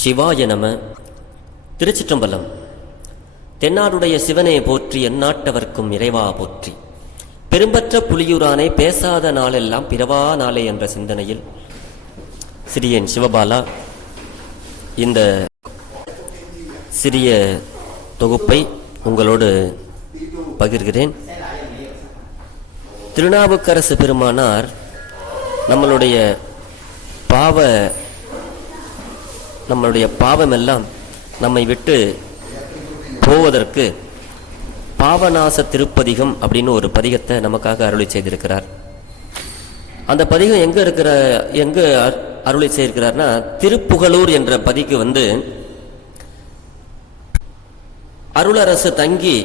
சிவாய நம. திருச்சிற்றம்பலம். தென்னாடுடைய சிவனே போற்றி, எந்நாட்டவர்க்கும் இறைவா போற்றி. பெரும்பற்ற புலியூரானே, பேசாத நாளெல்லாம் பிறவா நாளே என்ற சிந்தனையில் சிறியன் சிவபாலா இந்த சிறிய தொகுப்பை உங்களோடு பகிர்கிறேன். திருநாவுக்கரசு பெருமானார் நம்மளுடைய பாவமெல்லாம் நம்மை விட்டு போவதற்கு பாவநாச திருப்பதிகம் அப்படின்னு ஒரு பதிகத்தை நமக்காக அருளி செய்திருக்கிறார். அந்த பதிகம் எங்க அருளி செய்திருக்கிறார்னா, திருப்புகலூர் என்ற பதிக்கு அருளரசு தங்கி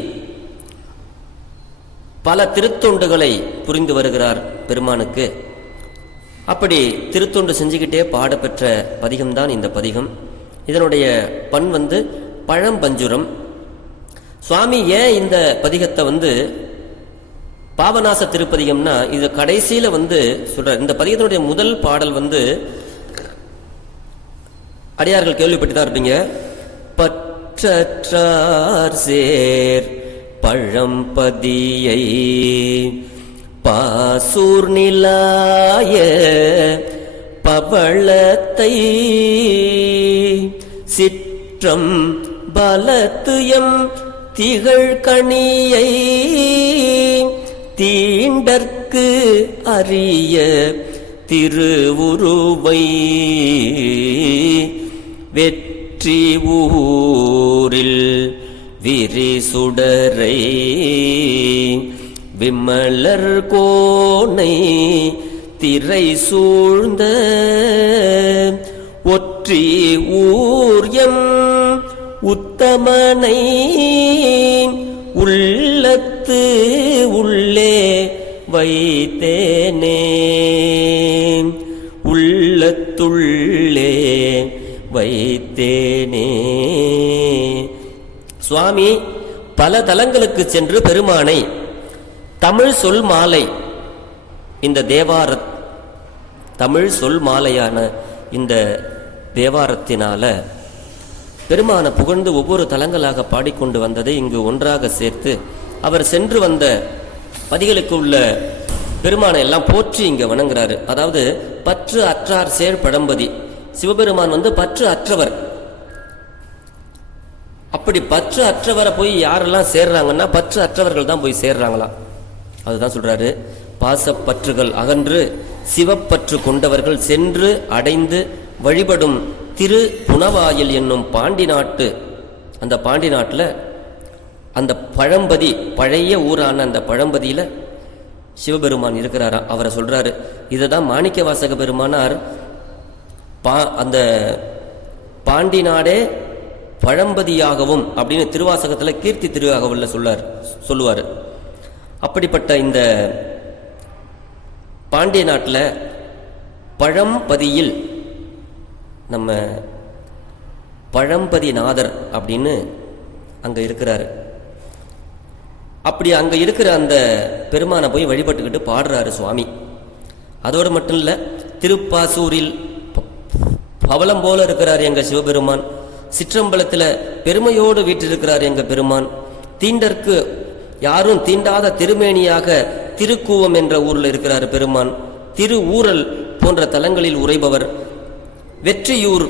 பல திருத்தொண்டுகளை புரிந்து வருகிறார் பெருமானுக்கு. அப்படி திருத்தொண்டு செஞ்சுக்கிட்டே பாடப்பெற்ற பதிகம்தான் இந்த பதிகம். இதனுடைய பண் பழம்பஞ்சுரம். சுவாமி ஏன் இந்த பதிகத்தை பாவநாச திருப்பதிகம்னா, இது கடைசியில சொல்ற இந்த பதிகத்தினுடைய முதல் பாடல் அடியார்கள் கேள்விப்பட்டுதான் இருப்பீங்க. பற்றற்றார் சேர் பழம்பதியை பாசூர் நிலாய பவளத்தை சிற்றம் பலத்துயம் திகழ் கணியை தீண்டற்கு அரிய திருவுருவை வெற்றி ஊரில் விரிசுடரை விமலர் கோனை திரை சூழ்ந்த ஒற்றி ஊர்யம் உத்தமனை உள்ளத்து உள்ளே வைத்தேனே, உள்ளத்துள்ளே வைத்தேனே. சுவாமி பல தலங்களுக்கு சென்று பெருமானை தமிழ் சொல் மாலை, இந்த தமிழ் சொல் மாலையான இந்த தேவாரத்தினால பெருமான புகழ்ந்து ஒவ்வொரு தலங்களாக பாடிக்கொண்டு வந்ததை இங்கு ஒன்றாக சேர்த்து அவர் சென்று வந்த பதிகளுக்கு உள்ள பெருமானை எல்லாம் போற்றி இங்க வணங்குறாரு. அதாவது பற்று அற்றார் சேர் பழம்பதி. சிவபெருமான் பற்று அற்றவர். அப்படி பற்று அற்றவரை போய் யாரெல்லாம் சேர்றாங்கன்னா, பற்று அற்றவர்கள் தான் போய் சேர்றாங்களாம். அதுதான் சொல்றாரு. பாசப்பற்றுகள் அகன்று சிவப்பற்று கொண்டவர்கள் சென்று அடைந்து வழிபடும் திரு புனவாயில் என்னும் பாண்டி நாட்டு, அந்த பாண்டி நாட்டில் அந்த பழம்பதி, பழைய ஊரான அந்த பழம்பதியில சிவபெருமான் இருக்கிறாரா. அவரை சொல்றாரு. இதுதான் மாணிக்க வாசக பெருமானார் அந்த பாண்டி நாடே பழம்பதியாகவும் அப்படின்னு திருவாசகத்தில் கீர்த்தி திருவாகவுல சொல்லுவார். அப்படிப்பட்ட இந்த பாண்டிய நாட்டில் பழம்பதியில் நம்ம பழம்பதிநாதர் அப்படின்னு அங்க இருக்கிறாரு. அப்படி அங்க இருக்கிற அந்த பெருமானை போய் வழிபட்டுக்கிட்டு பாடுறாரு சுவாமி. அதோடு மட்டும் இல்ல, திருப்பாசூரில் பவளம் போல இருக்கிறார் எங்க சிவபெருமான். சிற்றம்பலத்தில் பெருமையோடு வீற்றிருக்கிறார் எங்க பெருமான். தீண்டற்கு யாரும் தீண்டாத திருமேனியாக திருக்கூவம் என்ற ஊரில் இருக்கிறார் பெருமான். திரு ஊரல் போன்ற தலங்களில் உரைபவர். வெற்றியூர்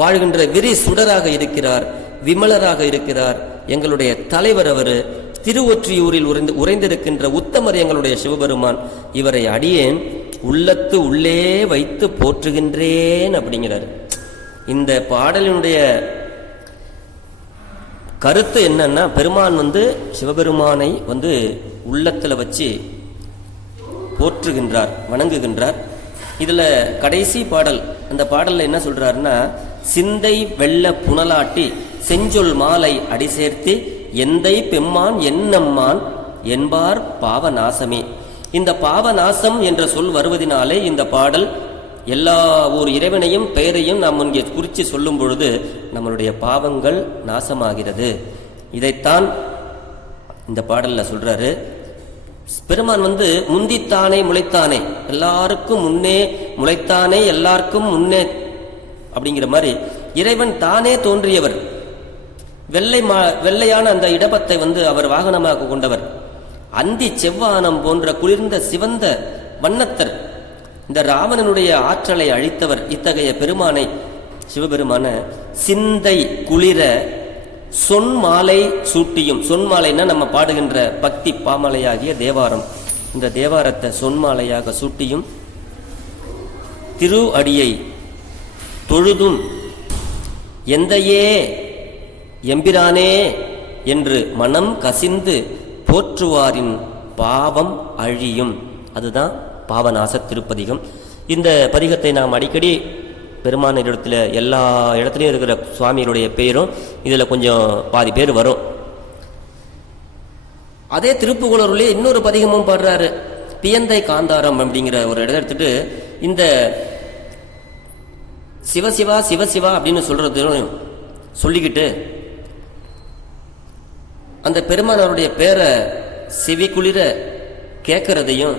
வாழ்கின்ற விரி சுடராக இருக்கிறார், விமலராக இருக்கிறார் எங்களுடைய தலைவர். அவர் திருவொற்றியூரில் உறைந்திருக்கின்ற உத்தமர் எங்களுடைய சிவபெருமான். இவரை அடியேன் உள்ளத்து உள்ளே வைத்து போற்றுகின்றேன் அப்படிங்கிறார். இந்த பாடலினுடைய கருத்து என்னன்னா, பெருமான் சிவபெருமானை உள்ளத்துல வச்சு போற்றுகின்றார், வணங்குகின்றார். இதுல கடைசி பாடல், அந்த பாடல்ல என்ன சொல்றாருன்னா, சிந்தை வெள்ள புனலாட்டி செஞ்சொல் மாலை அடி சேர்த்து எந்தை பெம்மான் என்னம்மான் என்பார் பாவநாசமே. இந்த பாவநாசம் என்ற சொல் வருவதனாலே இந்த பாடல் எல்லா ஒரு இறைவனையும் பெயரையும் நாம் இங்கே குறித்து சொல்லும் பொழுது நம்மளுடைய பாவங்கள் நாசமாகிறது. இதைத்தான் இந்த பாடல்ல சொல்றாரு. பெருமான் முந்தித்தானே முளைத்தானே, எல்லாருக்கும் முன்னே முளைத்தானே எல்லாருக்கும் முன்னே அப்படிங்கிற மாதிரி இறைவன் தானே தோன்றியவர். வெள்ளையான அந்த இடபத்தை அவர் வாகனமாக கொண்டவர். அந்தி செவ்வானம் போன்ற குளிர்ந்த சிவந்த வண்ணத்தர், இந்த ராவணனுடைய ஆற்றலை அழித்தவர். இத்தகைய பெருமானை, சிவபெருமான சிந்தை குளிர சொன்மாலை சூட்டியும், சொன்மாலைன்னா நம்ம பாடுகின்ற பக்தி பாமலையாகிய தேவாரம், இந்த தேவாரத்தை சொன்மாலையாக சூட்டியும் திரு அடியை தொழுதும் எந்தையே எம்பிரானே என்று மனம் கசிந்து போற்றுவாரின் பாவம் அழியும். அதுதான் பாவநாச திருப்பதிகம். இந்த பதிகத்தை நாம் அடிக்கடி பெருமானிடத்தில் எல்லா இடத்துலையும் இருக்கிற சுவாமிகளுடைய பேரும் இதில் கொஞ்சம் பாதி பேர் வரும். அதே திருப்புகழூர்லேயே இன்னொரு பதிகமும் பாடுறாரு. பியந்தை காந்தாரம் அப்படிங்கிற ஒரு இடத்தை எடுத்துட்டு இந்த சிவசிவா சிவசிவா அப்படின்னு சொல்றதையும் சொல்லிக்கிட்டு அந்த பெருமானாருடைய பேரை செவி குளிர கேட்கறதையும்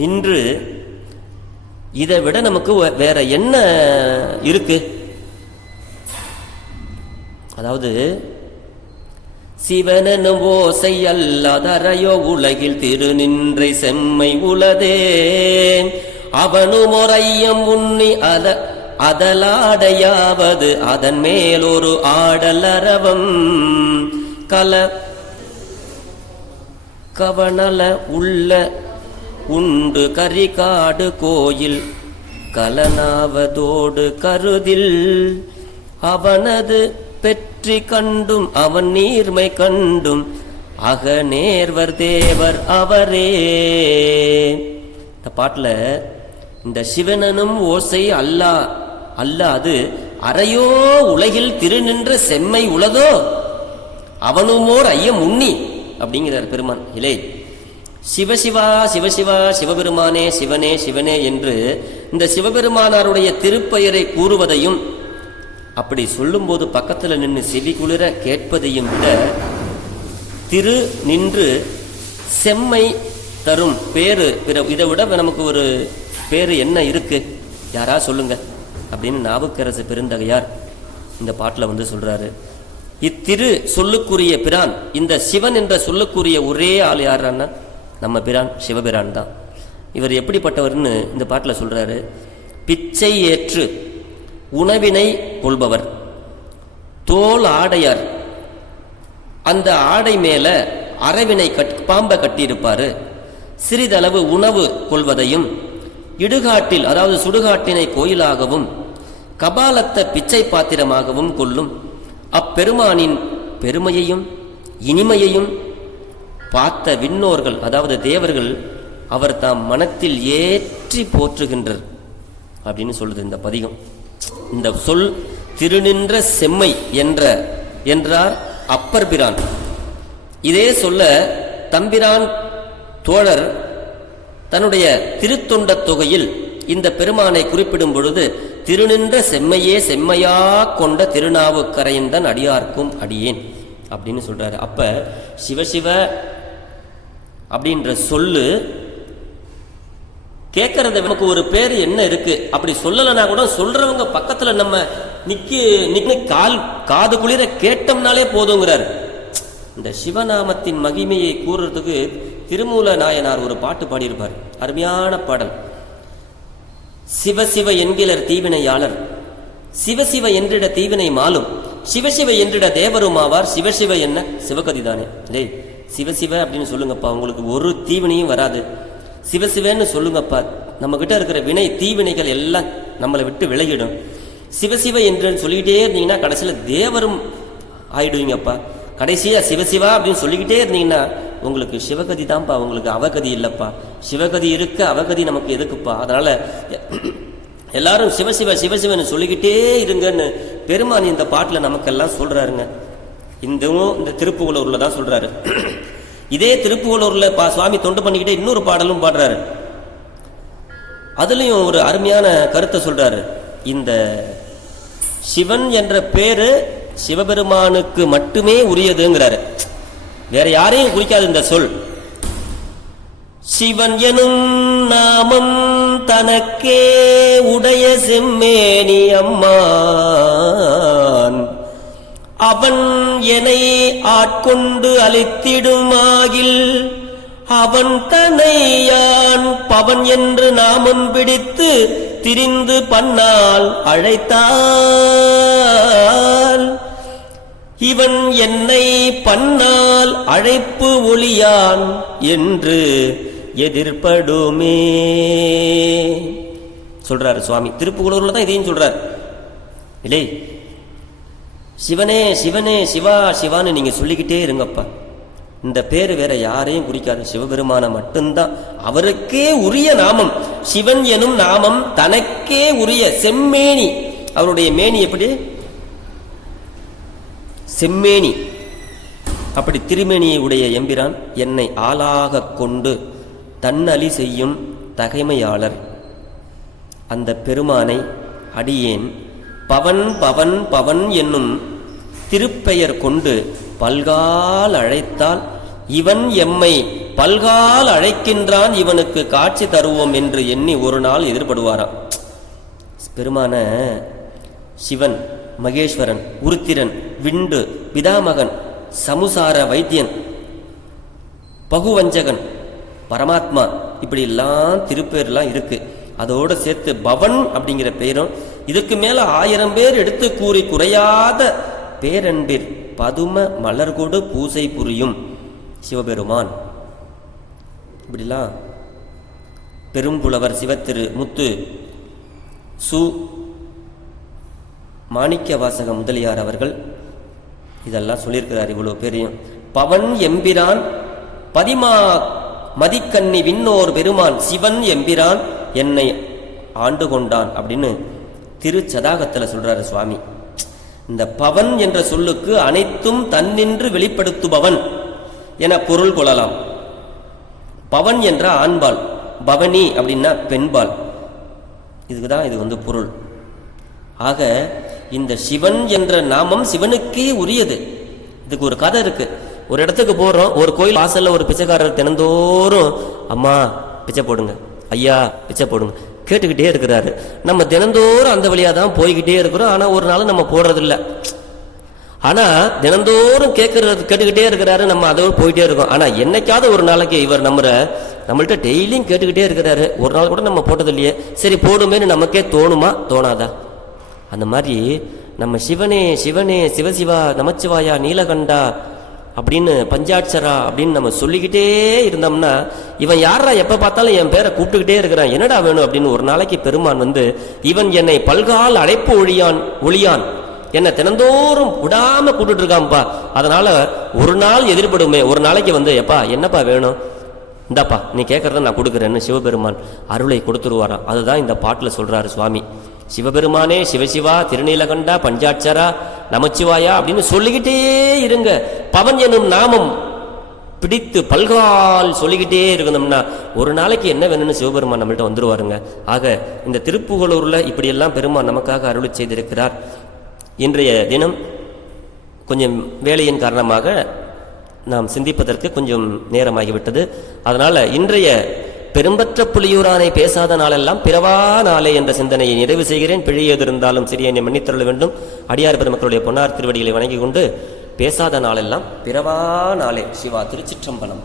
நின்று, இதை விட நமக்கு வேற என்ன இருக்கு? அதாவது சிவனும் ஓசை அல்லாதரையோ உலகில் திரு நின்றை செம்மை உளதே அவனும் ஒரையம் உண்ணி அதலாடையாவது அதன் மேலொரு ஆடலரவம் கவனல உள்ள உண்டு கரிகாடு கோயில் கலனாவதோடு கருதில் அவனது பெற்றி கண்டும் அவன் நீர்மை கண்டும் அக நேர்வர் தேவர் அவரே. இந்த பாட்டுல இந்த சிவனனும் ஓசை அல்லாது அறையோ உலகில் திருநின்ற செம்மை உளதோ அவனுமோர் ஐயம் உண்ணி அப்படிங்கிறார் பெருமான். இலே சிவசிவா சிவசிவா சிவபெருமானே சிவனே சிவனே என்று இந்த சிவபெருமானாருடைய திருப்பெயரை கூறுவதையும் அப்படி சொல்லும்போது பக்கத்தில் நின்று செவி குளிர கேட்பதையும் விட திரு நின்று செம்மை தரும் பேரு, இதை விட நமக்கு ஒரு பேரு என்ன இருக்கு? யாரா சொல்லுங்க அப்படின்னு நாவுக்கரசு பெருந்தகையார் இந்த பாட்டில் சொல்றாரு. இத்திரு சொல்லுக்குரிய பிரான், இந்த சிவன் என்ற சொல்லுக்குரிய ஒரே ஆள் யாருன்னா நம்ம பிரான் சிவபிரான் தான். இவர் எப்படிப்பட்டவர்னு இந்த பாட்டில் சொல்றாரு. பிச்சை ஏற்று உணவினை கொள்பவர், தோல் ஆடையார், அந்த ஆடை மேல அரவினை பாம்பை கட்டியிருப்பாரு. சிறிதளவு உணவு கொள்வதையும் இடுகாட்டில் அதாவது சுடுகாட்டினை கோயிலாகவும் கபாலத்தை பிச்சை பாத்திரமாகவும் கொள்ளும் அப்பெருமானின் பெருமையையும் இனிமையையும் பார்த்த விண்ணோர்கள் அதாவது தேவர்கள் அவர் தாம் மனத்தில் ஏற்றி போற்றுகின்றர் அப்படின்னு சொல்லுது இந்த பதிகம். இந்த சொல் திருநின்ற செம்மை என்றார் அப்பர் பிரான். இதே சொல்ல தம்பிரான் தோழர் தன்னுடைய திருத்தொண்ட தொகையில் இந்த பெருமானை குறிப்பிடும் பொழுது திருநின்ற செம்மையே செம்மையா கொண்ட திருநாவுக்கரையந்தன் அடியார்க்கும் அடியேன் அப்படின்னு சொல்றாரு. அப்ப சிவசிவ அப்படின்ற சொல்லு கேட்கறது நமக்கு ஒரு பேர் என்ன இருக்கு அப்படி சொல்லலைன்னா கூட சொல்றவங்க பக்கத்துல நம்ம நிக்க காது குளிர கேட்டோம்னாலே போதுங்கிறார். இந்த சிவநாமத்தின் மகிமையை கூறுறதுக்கு திருமூல நாயனார் ஒரு பாட்டு பாடியிருப்பார். அருமையான பாடல். சிவசிவ என்கிலர் தீவினையாளர் சிவசிவ என்றிட தீவினை மாலும் சிவசிவ என்றிட தேவருமாவார் சிவசிவ என்ன சிவகதிதானே. டேய் சிவசிவ அப்படின்னு சொல்லுங்கப்பா, உங்களுக்கு ஒரு தீவினையும் வராது. சிவசிவன்னு சொல்லுங்கப்பா, நம்ம கிட்ட இருக்கிற வினை தீவினைகள் எல்லாம் நம்மளை விட்டு விலகிடும். சிவசிவ என்று சொல்லிக்கிட்டே இருந்தீங்கன்னா கடைசியில் தேவரும் ஆயிடுவீங்கப்பா. கடைசியா சிவசிவா அப்படின்னு சொல்லிக்கிட்டே இருந்தீங்கன்னா உங்களுக்கு சிவகதி தான்ப்பா, உங்களுக்கு அவகதி இல்லப்பா. சிவகதி இருக்க அவகதி நமக்கு எதுக்குப்பா? அதனால எல்லாரும் சிவசிவ சிவசிவன்னு சொல்லிக்கிட்டே இருங்கன்னு பெருமானி இந்த பாட்டில் நமக்கெல்லாம் சொல்றாருங்க. இந்த திருப்புகழூர்ல தான் சொல்றாரு. இதே திருப்புகழூர்ல சுவாமி தொண்டு பண்ணிக்கிட்டே இன்னொரு பாடலும் பாடுறாரு. அதுலயும் ஒரு அருமையான கருத்தை சொல்றாரு. இந்த சிவன் என்ற பேரு சிவபெருமானுக்கு மட்டுமே உரியதுங்கிறாரு, வேற யாரையும் குறிக்காது இந்த சொல். சிவன் எனும் நாமம் தனக்கே உடைய செம்மேனி அம்மான் அவன் என்னை ஆட்கொண்டு அளித்திடுமாகில் அவன் தன்னையான் பவன் என்று நாமம் பிடித்து திரிந்து பன்னால் அழைத்தால் இவன் என்னை பன்னால் அழைப்பு ஒளியான் என்று எதிர்படுமே சொல்றாரு சுவாமி. திருப்புகழூர்ல தான் இதையும் சொல்றார். இல்லை, சிவனே சிவனே சிவா சிவான்னு நீங்க சொல்லிக்கிட்டே இருங்கப்பா. இந்த பேரு வேற யாரையும் குறிக்காது, சிவபெருமான மட்டும்தான். அவருக்கே உரிய நாமம் சிவன் எனும் நாமம், தனக்கே உரிய செம்மேனி. அவருடைய மேனி எப்படி? செம்மேனி. அப்படி திருமேனியை உடைய எம்பிரான் என்னை ஆளாக கொண்டு தன்னலி செய்யும் தகைமையாளர். அந்த பெருமானை அடியேன் பவன் பவன் பவன் என்னும் திருப்பெயர் கொண்டு பல்கால் அழைத்தால் இவன் எம்மை பல்கால் அழைக்கின்றான், இவனுக்கு காட்சி தருவோம் என்று எண்ணி ஒரு நாள் எதிர்படுவாராம். பெருமான சிவன், மகேஸ்வரன், உருத்திரன், விண்டு, பிதாமகன், சமுசார வைத்தியன், பகுவஞ்சகன், பரமாத்மா, இப்படி எல்லாம் திருப்பேர்லாம் இருக்கு. அதோட சேர்த்து பவன் அப்படிங்கிற பெயரும், இதுக்கு மேல 1000 பேர் எடுத்து கூறி குறையாத பேரன்பிற் பதும மலர்கொடு பூசை புரியும் சிவபெருமான். இப்படிலாம் பெரும்புலவர் சிவத்திரு முத்து சு மாணிக்க வாசக முதலியார் அவர்கள் இதெல்லாம் சொல்லியிருக்கிறார். இவ்வளவு பேரையும் பவன் எம்பிரான் பதிமா மதிக்கண்ணி விண்ணோர் பெருமான் சிவன் எம்பிரான் என்னை ஆண்டு கொண்டான் அப்படின்னு திருச்சதாகத்தில் சொல்றாரு சுவாமி. இந்த பவன் என்ற சொல்லுக்கு அனைத்தும் தன்னின்று வெளிப்படுத்துபவன் என பொருள் கொள்ளலாம். பவன் என்ற ஆண்பால், பவனி அப்படின்னா பெண்பால். இதுக்குதான் இது பொருள். ஆக இந்த சிவன் என்ற நாமம் சிவனுக்கே உரியது. இதுக்கு ஒரு கதை இருக்கு. ஒரு இடத்துக்கு போறோம், ஒரு கோயில் வாசல்ல ஒரு பிச்சைக்காரர் தினந்தோறும் அம்மா பிச்சை போடுங்க, ஐயா பிச்சை போடுங்க கேட்டுக்கிட்டே இருக்கிறாரு. நம்ம தினந்தோறும் அந்த வழியா தான் போய்கிட்டே இருக்கிறோம். ஆனா ஒரு நாள் நம்ம போடுறது இல்லை. ஆனா தினந்தோறும் கேட்டுக்கிட்டே இருக்கிறாரு, நம்ம அதோடு போயிட்டே இருக்கோம். ஆனா என்னைக்காவது ஒரு நாளைக்கு இவர் நம்மள்கிட்ட டெய்லியும் கேட்டுக்கிட்டே இருக்கிறாரு, ஒரு நாள் கூட நம்ம போட்டது இல்லையே, சரி போடுமேன்னு நமக்கே தோணுமா தோணாதா? அந்த மாதிரி நம்ம சிவனே சிவனே சிவசிவா நமச்சிவாயா நீலகண்டா அப்படின்னு பஞ்சாட்சரா அப்படின்னு நம்ம சொல்லிக்கிட்டே இருந்தோம்னா இவன் யாரா எப்ப பார்த்தாலும் என் பேரை கூப்பிட்டுக்கிட்டே இருக்கிறான், என்னடா வேணும் அப்படின்னு ஒரு நாளைக்கு பெருமான் இவன் என்னை பல்கால் அழைப்பு ஒளியான் என்னை தினந்தோறும் விடாம கூப்பிட்டு இருக்கான்ப்பா. அதனால ஒரு நாள் எதிர்படுமே, ஒரு நாளைக்கு எப்பா என்னப்பா வேணும், இந்தாப்பா நீ கேட்கறத நான் கொடுக்குறேன்னு சிவபெருமான் அருளை கொடுத்துருவாராம். அதுதான் இந்த பாட்டில் சொல்றாரு சுவாமி. சிவபெருமானே சிவசிவா திருநீலகண்டா பஞ்சாட்சரா நமச்சிவாயா அப்படின்னு சொல்லிக்கிட்டே இருங்க. பவன் எனும் நாமம் பிடித்து பல்கால் சொல்லிக்கிட்டே இருக்கணும்னா ஒரு நாளைக்கு என்ன வேணும்னு சிவபெருமான் நம்மள்கிட்ட வந்துருவாருங்க. ஆக இந்த திருப்புகழூர்ல இப்படியெல்லாம் பெருமான் நமக்காக அருளை செய்திருக்கிறார். இன்றைய தினம் கொஞ்சம் வேலையின் காரணமாக நாம் சிந்திப்பதற்கு கொஞ்சம் நேரமாகிவிட்டது. அதனால இன்றைய பெரும்பற்ற புலியூரானை பேசாத நாளெல்லாம் பிறவா நாளே என்ற சிந்தனையை நிறைவு செய்கிறேன். பிழையது இருந்தாலும் சிறிய மன்னித்தருள வேண்டும். அடியார் பெருமக்களுடைய பொன்னார் திருவடிகளை வணங்கி கொண்டு பேசாத நாளெல்லாம் பிறவா நாளே. சிவா திருச்சிற்றம்பலம்.